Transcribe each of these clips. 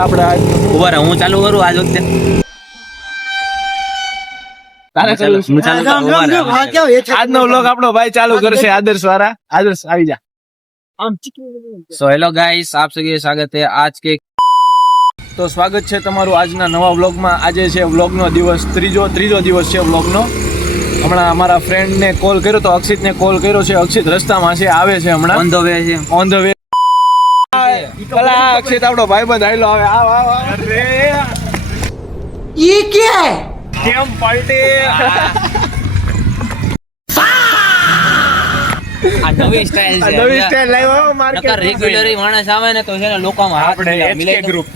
આપણે ઉભા રહો, હું ચાલુ કરું આજ વખતે. આજનો વ્લોગ આપણો ભાઈ ચાલુ કરશે, આદર્શ વાળા. આદર્શ આવી જા. સો હેલો ગાઈસ, આપ સभी સ્વાગત है आज के. તો સ્વાગત છે તમારું આજના નવા વ્લોગમાં. આજે છે વ્લોગનો દિવસ, ત્રીજો દિવસ છે વ્લોગનો. હમણાં અમારા ફ્રેન્ડને કોલ કર્યો તો, અક્ષિતને કોલ કર્યો છે. અક્ષિત રસ્તામાં છે, આવે છે હમણાં, ઓન ધ વે છે. On the way. અક્ષિત આપણો ભાઈબંધ આયલો, આવે. આવ. અરે ये क्या है? કેમ પલટી? આ નવી સ્ટાઇલ છે, નવી સ્ટાઇલ લાવ્યો માર્કેટ. રેગ્યુલર માણસ આવે ને તો છે ને લોકોમાં હાથ મિલાવે ગ્રુપ,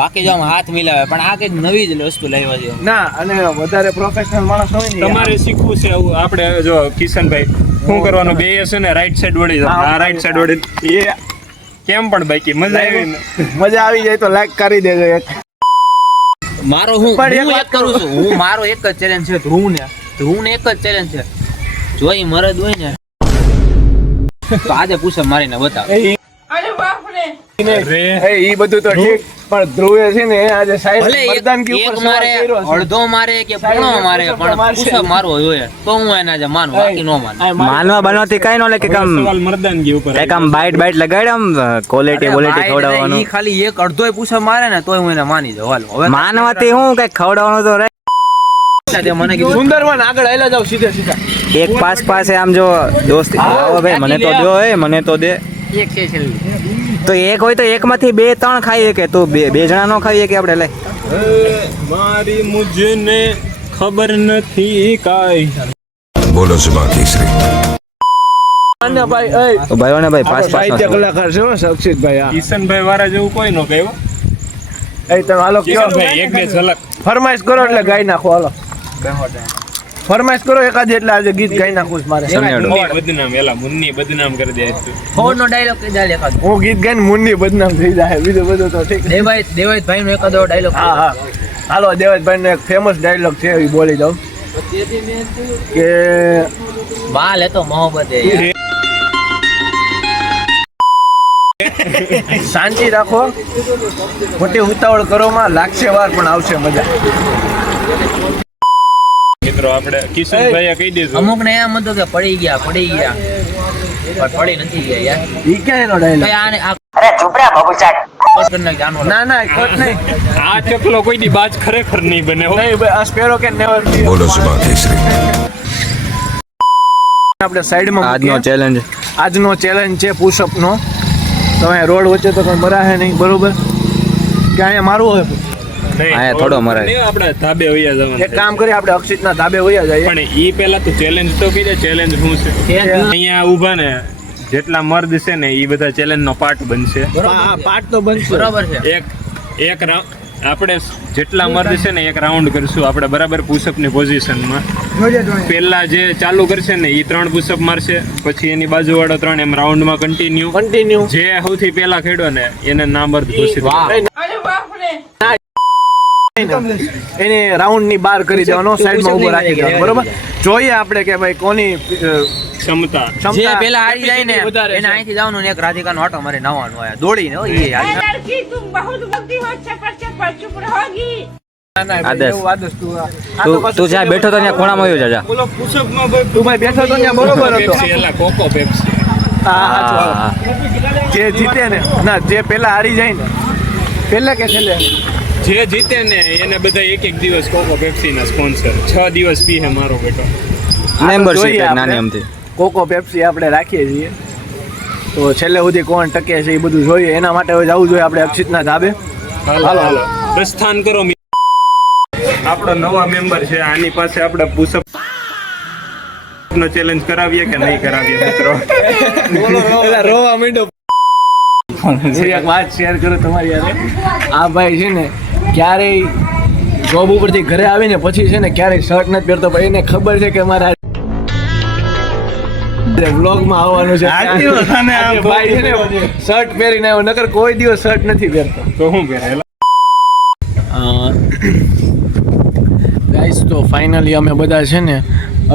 બાકી જો હાથ મિલાવે, પણ આ કઈક નવી જ વસ્તુ લાવ્યા છે. ના, અને વધારે પ્રોફેશનલ માણસ હોય ને, તમારે શીખવું છે આવું. આપણે જો કિશનભાઈ શું કરવાનું, બે છે ને રાઈટ સાઈડ વળી જાવ. આ રાઈટ સાઈડ વળી એ કેમ પણ બાકી મજા આવી ને. મજા આવી જાય તો લાઈક કરી દેજો એક. મારો હું વાત કરું છું, હું મારો એક જ ચેલેન્જ છે, ધ્રુવને એક જ ચેલેન્જ છે. જો ઈ મરદ હોય ને તો આજે પૂછે મારીને બતાવ. ઈ બધું તો ઠીક, પણ ધ્રુવે છે ને આજે સાઈડ ભલે મરદાનગી એક ઉપર મારે, સવાલ કર્યો છે. અડધો મારે કે પૂર્ણો મારે, પણ પૂછે મારવો જોઈએ તો હું એને આજે માનું, બાકી નો માનું. માનવા બનવાથી કઈ નો લે કે કામ સવાલ મર્દાનગી ઉપર કઈક આમ બાઈટ લગાડે, આમ ક્વોલિટી ખવડાવવાનું. ઈ ખાલી એક અડધોય પૂછે મારે ને તોય હું એને માની જાઉં. હાલો હવે માનવાથી હું કઈક ખવડાવવાનું તો રહે. તે મને કીધું સુંદરવન આગળ આયલા જાવ સીધે. એક પાસે આમ જો દોસ્તી આવો ભાઈ, મને તો દો, મને તો દે. એક છે છેલ્લી. તો એક હોય તો એક માંથી 2-3 ખાઈએ કે તું બે જણા નો ખાઈએ કે આપણે લે. મારી મુજને ખબર નથી કાઈ. બોલો સુભા કેસરી. અને ભાઈ એ તો ભાઈઓ ને ભાઈ પાસ સાહિત્ય કલાકાર છે હો, અક્ષિતભાઈ. આ કિશનભાઈ વાળા જેવું કોઈ નો કહ્યું. એ તમે હાલો કયો, કિશનભાઈ એક બે ઝલક ફરમાઈશ કરો એટલે ગાઈ નાખો. હાલો ફરમાઈશ કરો એકાદ, એટલે આજે ગીત ગાઈ નાખું છું મારે. મુન્ની બદનામ કરી દે. ફોન નો ડાયલોગ કહી દે એકાદ. હું ગીત ગાઈને મુન્ની બદનામ થઈ જાય, બીજું બધું તો ઠીક. દેવાય ભાઈ નો એકાદો ડાયલોગ. હા. હાલો દેવતભાઈ નો એક ફેમસ ડાયલોગ છે, એ બોલી દઉં કે બાલ હે તો મોહબ્બત હે. શાંતિ રાખો, ખોટી ઉતાવળ કરો માં, લાગશે વાર પણ આવશે મજા. મિત્રો આપણે કિશનભાઈએ કહી દીધું. અમુક ને એમ હતું કે પડી ગયા પણ પડી નથી ગયા યાર. ઈ ક્યાં એનો ડાયલોગ? ભાઈ આને આ अरे चुप रहा बाबूचाट। કટ કરી નાખ, આનો ના ખોટ નહીં. આ ચકલો કોઈ દી બાજ ખરેખર નહીં બને હો. નહીં ભાઈ, આ સ્પેરો કેન નેવર. બોલો સુભા કેસરી. આપણે સાઈડમાં આજનો મૂકીએ. ચેલેન્જ આજનો ચેલેન્જ છે પુશઅપ નો. તમે રોડ વચ્ચે તો કઈ મરાહે નહીં, બરોબર? કે અહીંયા મારવું હોય? આયા થોડો મરાય. નહીં, આપણે ધાબે વયા જવાનું એક કામ કરીએ, આપણે અક્ષિતના ધાબે વયા જઈએ. પણ ઈ પહેલા તો ચેલેન્જ તો કહી દે. ચેલેન્જ શું છે? અહીંયા ઊભા ને જેટલા મર્દ છે ને ઈ બધા ચેલેન્જ નો પાર્ટ બનશે. હા, પાઠ તો બનશે. બરાબર છે. એક આપણે જેટલા મર્દ છે ને એક રાઉન્ડ કરશું આપણે બરાબર પુશઅપ ની પોઝિશનમાં. પહેલા જે ચાલુ કરશે ને ઈ 3 પુશઅપ મારશે, પછી એની બાજુવાળો 3, એમ રાઉન્ડમાં કન્ટિન્યુ. જે સૌથી પહેલા ખેડો ને એને નામર્દ ઘોષિત. એને રાઉન્ડ ની બહાર કરી દેવાનો, સાઈડમાં ઉભો રાખી દેવાનો, બરોબર? જોઈએ આપણે કે ભાઈ કોની ક્ષમતા. જે પેલા હારી જાય ને એને અહીંથી જવાનું ને એક રાધિકાનો આટો મારી નવાનો આયા દોડીને હો ઈ હારી. लड़की तुम बहुत बकती हो, चपर चपर चुप रहोगी। તું જ્યાં બેઠો તો ત્યાં ખૂણામાં આવ્યો જા. બોલો પુશઅપ માં ભાઈ તું ભાઈ બેઠો તો ત્યાં બરોબર હતો. પેપ્સી એલા કોકો પેપ્સી. હા. જે જીતે ને, ના, જે પેલા હારી જાય ને, પેલા કે છેલ્લે? જે જીતે ને એને બધા એક દિવસ કોકો પેપ્સી ના સ્પોન્સર 6 દિવસ પીહે મારો બેટો. મેમ્બરશિપ જોઈએ એક આપણે. નાની અમથી. કોકો પેપ્સી આપણે રાખીએ છીએ, તો છેલ્લે સુધી કોણ ટકે છે એ બધું જોઈએ. એના માટે હવે જવું જોઈએ આપણે અક્ષિતના ધાબે. હાલો પ્રસ્થાન કરો. આપણો નવા મેમ્બર છે, આની પાસે આપણે પુશઅપ નો ચેલેન્જ કરાવીએ કે નહીં કરાવીએ મિત્રો? પેલા રોવા માંડ્યો. એક વાત શેર કરું તમારી યારે. આ ભાઈ છે ને ક્યારેય જોબ ઉપરથી ઘરે આવીને પછી છે ને ક્યારેય શર્ટ નથી પહેરતો, પણ એને ખબર છે કે મારા વ્લોગમાં આવવાનું છે. ભાઈ છે ને શર્ટ પહેરીને આવ્યો, નકર કોઈ દિવસ શર્ટ નથી પહેરતો. તો હું પહેરેલા ગાઈસ, તો ફાઇનલી અમે બધા છે ને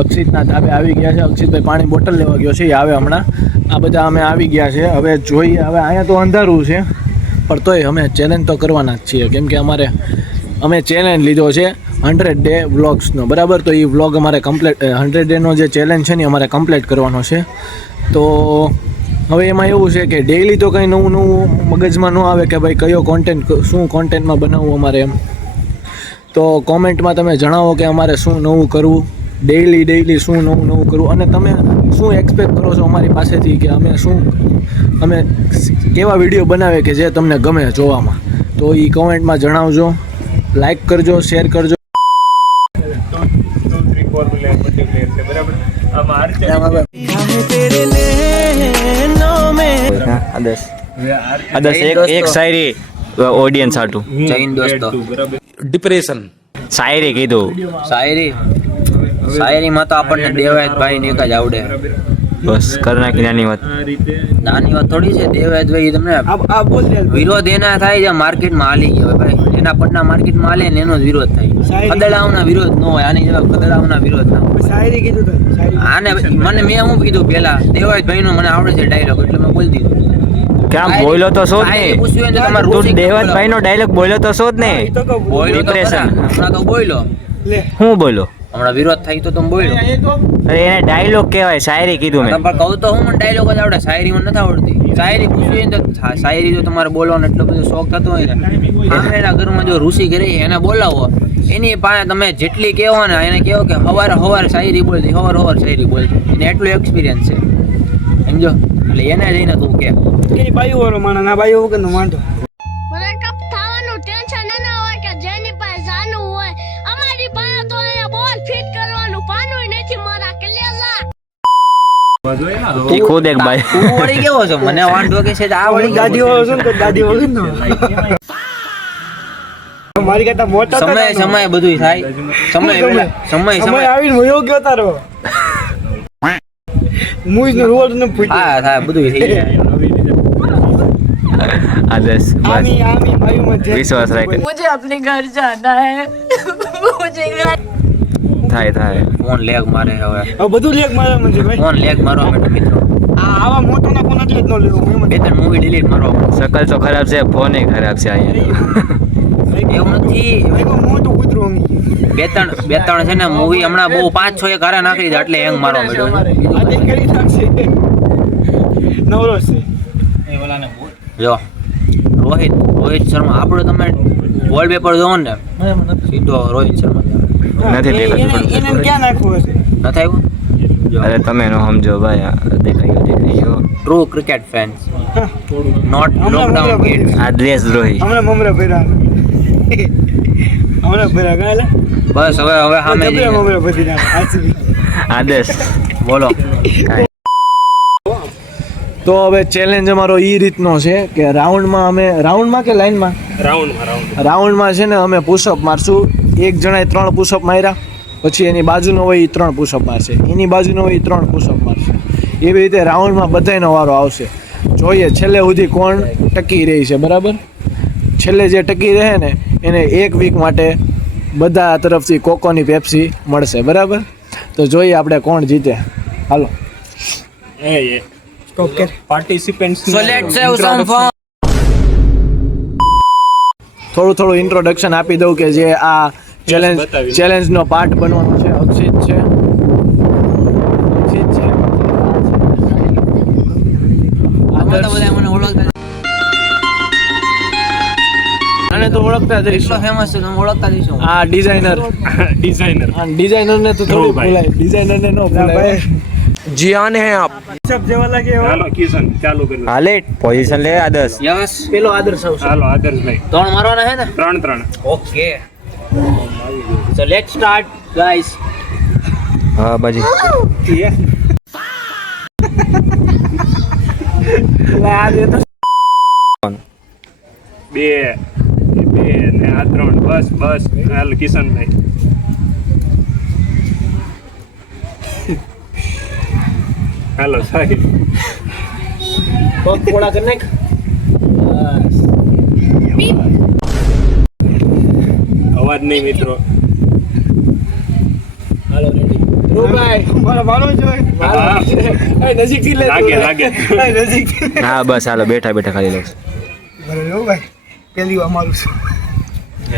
અક્ષિતના ધાબે આવી ગયા છે. અક્ષિતભાઈ પાણી બોટલ લેવા ગયો છે, એ આવે હમણાં. આ બધા અમે આવી ગયા છે. હવે જોઈએ, હવે અહીંયા તો અંધારું છે, પણ તોય અમે ચેલેન્જ તો કરવાના જ છીએ, કેમ કે અમે ચેલેન્જ લીધો છે 100 ડે વ્લોગ્સનો, બરાબર. તો એ વ્લોગ અમારે કમ્પ્લીટ 100 ડેનો જે ચેલેન્જ છે ને અમારે કમ્પ્લીટ કરવાનો છે. તો હવે એમાં એવું છે કે ડેઈલી તો કંઈ નવું મગજમાં ન આવે કે ભાઈ કયો કોન્ટેન્ટ, શું કોન્ટેન્ટમાં બનાવવું અમારે એમ. તો કોમેન્ટમાં તમે જણાવો કે અમારે શું નવું કરવું, ડેઈલી શું નવું કરવું, અને તમે શું એક્સપેક્ટ કરો છો અમારી પાસેથી કે અમે કેવા વિડીયો બનાવે કે જે તમને ગમે જોવામાં. તો એ કોમેન્ટમાં જણાવજો, લાઈક કરજો, શેર કરજો. 2, 3, 4 પ્લેયર મલ્ટીપ્લેયર છે બરાબર. આમાં આદર્શ એક શાયરી ઓડિયન્સ હાટું જૈન દોસ્તો ડિપ્રેશન શાયરી કીધું. શાયરીમાં તો આપણને દેવાયતભાઈ ને એક જ આવડે. બસ કર નાખી નાની વાત. નાની વાત થોડી છે. દેવાયતભાઈ તમને વિરોધ એના થાય જે માર્કેટમાં હાલી ગયો ભાઈ, એના પટના માર્કેટમાં હાલે ને એનો જ વિરોધ થાય. ખદડાઓના વિરોધ ન હોય, આની જવાબ ખદડાઓના વિરોધ ના હોય. આને મને મેં શું કીધું પેલા, દેવાયતભાઈ નો મને આવડે છે ડાયલોગ એટલે મેં બોલી દીધું. ક્યાં બોલ્યો તો શોધ ને તું, દેવતભાઈ નો ડાયલોગ બોલ્યો તો શોધ ને. ડિપ્રેશન હમણાં તો બોલ્યો. હું બોલ્યો? હમણાં વિરોધ થાય તો તમે બોલ્યો. અરે એને ડાયલોગ કહેવાય, શાયરી કીધું મેં. પણ કહું તો હું મને ડાયલોગ જ આવડે, શાયરી મને નથી આવડતી. શાયરી પૂછવી તો શાયરી જો તમારે બોલવાનો એટલો બધો શોખ થતો હોય ને, આમેના ઘરમાં જો ઋષિ કરે એને બોલાવો, એની પાસે તમે જેટલી કહેવો ને એને કહો કે હવાર શાયરી બોલતી, હવાર શાયરી બોલતી, એને એટલું એક્સપિરિયન્સ છે સમજો. એટલે એને જઈને તું કે મને કપ થવાનું ટેન્શન ના હોય કે જેની પાસે જાનું હોય, અમારી પાસે તો અહીંયા બોલ ફિટ કરવાનું પાનું નથી મારા કલેજા. ઈ ખુદ એક ભાઈ તું વળી કેવો છો? મને વાંધો કે છે આ વળી ગાડી વાળો છો ને ગાડી વાળો ને મારી કરતા મોટા સમય બધું થાય. સમય આવીને વયો ગયો તારો મુઈજ નો રોડ ને ફૂટી. હા થાય બધું થઈ જાય. આદર્શ બસ વિશ્વાસ રાખ. मुझे अपने घर जाना है. मुझे થાય ફોન લેગ મારે હવે બધું લેગ મારે મને ભાઈ. ફોન લેગ મારવા માટે મિત્રો આવા મોટા ના ફોન એટલે જ ન લેવો. 2-3 મૂવી ડિલીટ મારવા પડે. શકલ તો ખરાબ છે, ફોન ખરાબ છે અહીંયા. એવું નથી. મોટું કૂતરું બે ત્રણ છે ને મૂવી હમણાં બહુ 5-6 એક હારા નાખી દીધા એટલે હેંગ મારવા મળ્યો. નવરો છે જો રોહિત શર્મા આપણો તમે વોલપેપર જોવો ને સીધો રોહિત શર્મા નથી દેખાતું. એને ક્યાં નાખવું હશે? નથી આવ્યું. અરે તમે નો સમજો ભાઈ, દેખાયો true cricket fans not lockdown kids. આ દેશ દ્રોહી. હમણાં મમરા ભર્યા ગાલે બસ હવે સામે જઈએ. મમરા ભરી નાખ. આદેશ બોલો. તો હવે ચેલેન્જ અમારો એ રીતનો છે કે રાઉન્ડમાં કે લાઈનમાં રાઉન્ડમાં છે ને અમે પુશઅપ મારશું. એક જણાએ 3 પુશઅપ માર્યા, પછી એની બાજુનો હોય એ 3 પુશઅપ મારશે, એની બાજુનો હોય એ 3 પુશઅપ મારશે. એવી રીતે રાઉન્ડમાં બધાયનો વારો આવશે. જોઈએ છેલ્લે સુધી કોણ ટકી રહી છે, બરાબર. છેલ્લે જે ટકી રહે ને એને 1 વીક માટે બધા તરફથી કોકોની પેપ્સી મળશે, બરાબર. તો જોઈએ આપણે કોણ જીતે. હાલો participants So let's have some fun. થોડું ઇન્ટ્રોડક્શન આપી દઉં કે જે આ ચેલેન્જનો પાર્ટ બનવાનો છે. અક્ષિત છે. મને ઓળખતા આને તો ઓળખતા જ એટલો ફેમસ છે તમે ઓળખતા જઈશું. આ ડિઝાઇનર ને તો થોડું ભૂલાય, ડિઝાઇનરને ન ભૂલાય. જીયાન હે આપ सब जेवा लगे हो. હાલો કિશન ચાલુ કરી. હાલે પોઝિશન લે આદર્શ. યસ પેલો આદર્શ આવશે. હાલો આદર્શભાઈ 3 મારવાના છે ને? 3 okay so let's start guys. હા બાજી બે ને આ 3 બસ હાલ કિશનભાઈ. હાલો સાહેબ પગ પોળા કરી નાખ. અવાજ નહીં મિત્રો. હાલો રેડી. ધ્રુવભાઈ मारा मारो जो નજીકથી લે. લાગે નજીક. હા બસ હાલો બેઠા ખાલી લઉં.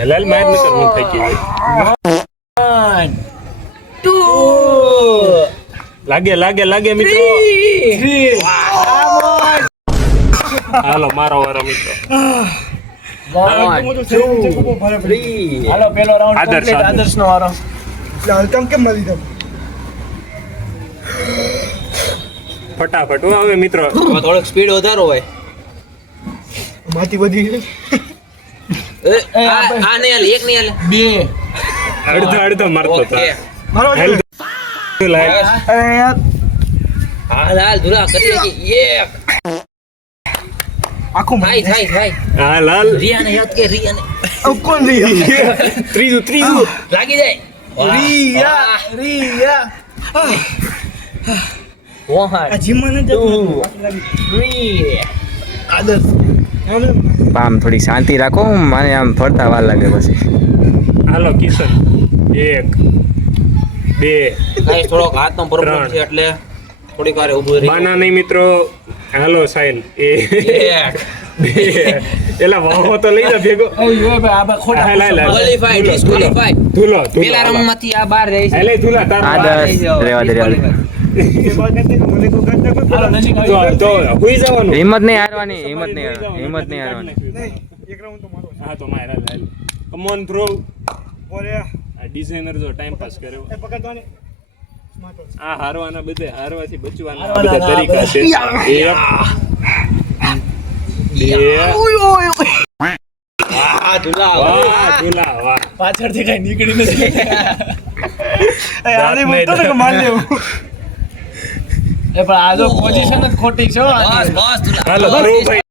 લાલ માર નકર હું થઈ ગઈ. 1 2 લાગે મિત્રો. હાલો મારો વારો મિત્રો. 1 2 3 હાલો પેલો રાઉન્ડ આદર્શ, કમ્પ્લીટ. આદર્શ. આદર્શનો વારો. ફટાફટ હો હવે મિત્રો. થોડોક સ્પીડ વધારો હોય આ નહીં હાલે, એક નહીં હાલે. 2 અડધો મારતો હતો. ઓકે. હાલ. હાલ હાલ ધુલા કરી નાખી. એક થાય હા લાલ. રિયાને યાદ કે રિયાને ત્રીજું લાગી જાય. આમ થોડી શાંતિ રાખો, મને આમ ફરતા વાર લાગે પછી. હાલો કિશન. 1 2 ગાઈસ થોડોક હાથનો પ્રોબ્લેમ છે એટલે થોડીક વાર ઊભું રહી. બાના નહીં મિત્રો. હાલો સાહિલ. 1 2 એલા વાહો તો લઈ જા ભેગો. ઓય ભાઈ આ બા ખોટા. હાલ, હાલ, હાલ. ક્વોલિફાઈડ ડિસ્ક્વોલિફાઈડ. ધૂલો પેલા રાઉન્ડમાંથી આ બહાર રહી છે. હાલે ધૂલા તારો. આદર્શ રેવા દે. હાલો નજીક તો આવી. તો હુઈ જવાનું. હિંમત નહીં હારવાની. હા તો માર હાલ. Come on bro. આ ડિઝાઇનર જો ટાઈમ પાસ કર્યો. આ હારવાના બધે હારવાથી બચવાના બધા તરીકા છે. 1 2 આ ધુલા વાહ ધૂલા વાહ. પાછળથી કઈ નીકળી નથી. જાત નહીં. એ પણ આ જો પોઝિશન જ ખોટી છે હો બસ આની. બસ ધુલા. હાલો બ્રો ભાઈ.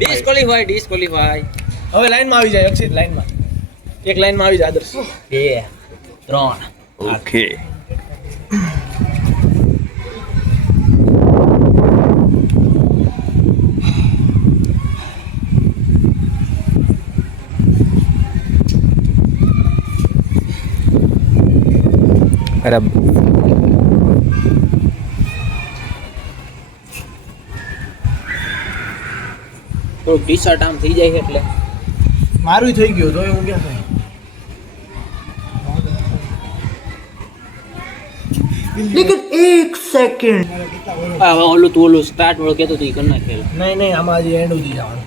ડિસ્ક્વોલિફાઈડ. હવે લાઈનમાં આવી જાય અક્ષિત, લાઈનમાં એક લાઈનમાં આવી જાય આદર્શ. 2 3 ઓકે. બરાબર. થોડુંક ટી શર્ટ આમ થઈ જાય છે એટલે મારું થઈ ગયું તો હું ક્યાં થાય. આ ઓલું તું ઓલું સ્ટાર્ટ વાળું કહેતો તો એ કરી નાખેલ. નહીં આમાં હજી એન્ડ સુધી જવાનું.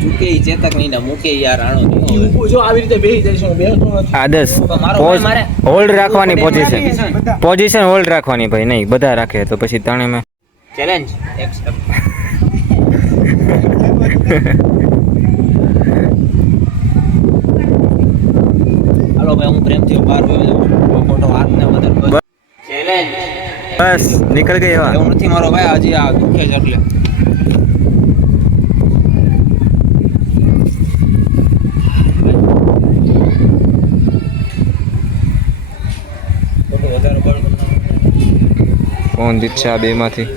ચૂકે ઈ ચેતક નહીં ને મૂકે ઈ યાર આણો નહીં હવે. ઊભું જો આવી રીતે બેસી જઈશ હું બેસતો નથી. આદર્શ મારો ભાઈ મારે હોલ્ડ રાખવાની પોઝિશન હોલ્ડ રાખવાની ભાઈ. નહીં બધા રાખે તો પછી તણે મેં ચેલેન્જ એક્સેપ્ટ. હાલો ભાઈ હું પ્રેમથી બહાર વયો જાઉં છું. ખોટો હાથ ને વધારે ચેલેન્જ બસ નીકળ ગઈ એવા. એવું નથી મારો ભાઈ હજી આ દુખે છે એટલે વધારે બળ કોણ દીક્ષા બે માંથી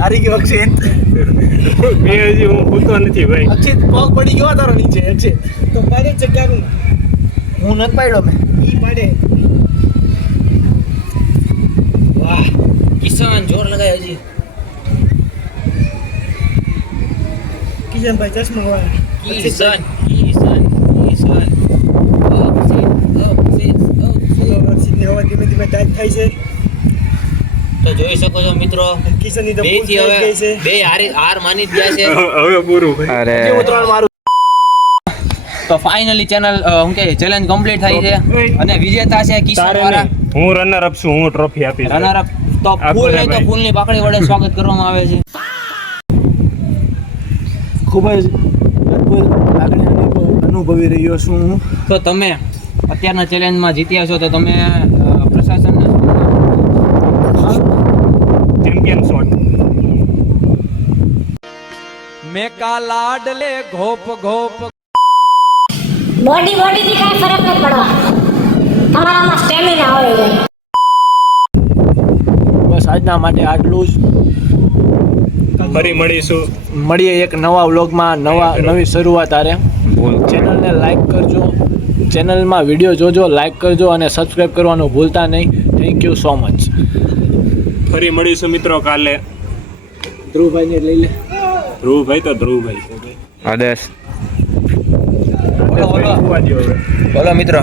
હારી ગયો અક્ષિત. મેં હજી હું ભૂતો નથી ભાઈ. અક્ષિત પગ પડી ગયો તારો નીચે. અક્ષિત તો પાડે છે ક્યારું હું નથી પાડ્યો મેં. ઈ પાડે. વાહ કિશન જોર લગાય હજી. કિશનભાઈ ચશ્મા વાળા. કિશન તો જોઈ શકો છો મિત્રો બે થી હવે બે હાર માની જ ગયા છે. હવે પૂરું ભાઈ. અરે ઉતરાણ મારું. તો ફાઇનલી ચેનલ હું કે ચેલેન્જ કમ્પ્લીટ થઈ છે અને વિજેતા છે કિશન તારે વાળા. નહીં. હું રનર અપ છું. હું ટ્રોફી આપીશ. રનર અપ તો ફૂલ નહીં તો ફૂલની પાકડી વડે સ્વાગત કરવામાં આવે છે. ખૂબ જ અદ્ભુત લાગણી અનુભવી રહ્યો છું હું. તો તમે અત્યારના ચેલેન્જમાં જીત્યા છો તો તમે પ્રશાસનને ચેમ્પિયન શોટ. બોડી થી કઈ ફરક નથી પડવા. તમારામાં સ્ટેમિના હોય. આજના માટે આટલું જ. ફરી મળીશું. મળીએ એક નવા વ્લોગમાં, નવી શરૂઆત આરે. ચેનલને લાઈક કરજો, ચેનલમાં વિડીયો જોજો, લાઈક કરજો અને સબસ્ક્રાઈબ કરવાનું ભૂલતા નહીં. Thank you so much. ફરી મળીશું મિત્રો કાલે. ધ્રુવભાઈને લઈ લે. ધ્રુવભાઈ તો ધ્રુવભાઈ. આદેશ. બોલો મિત્રો.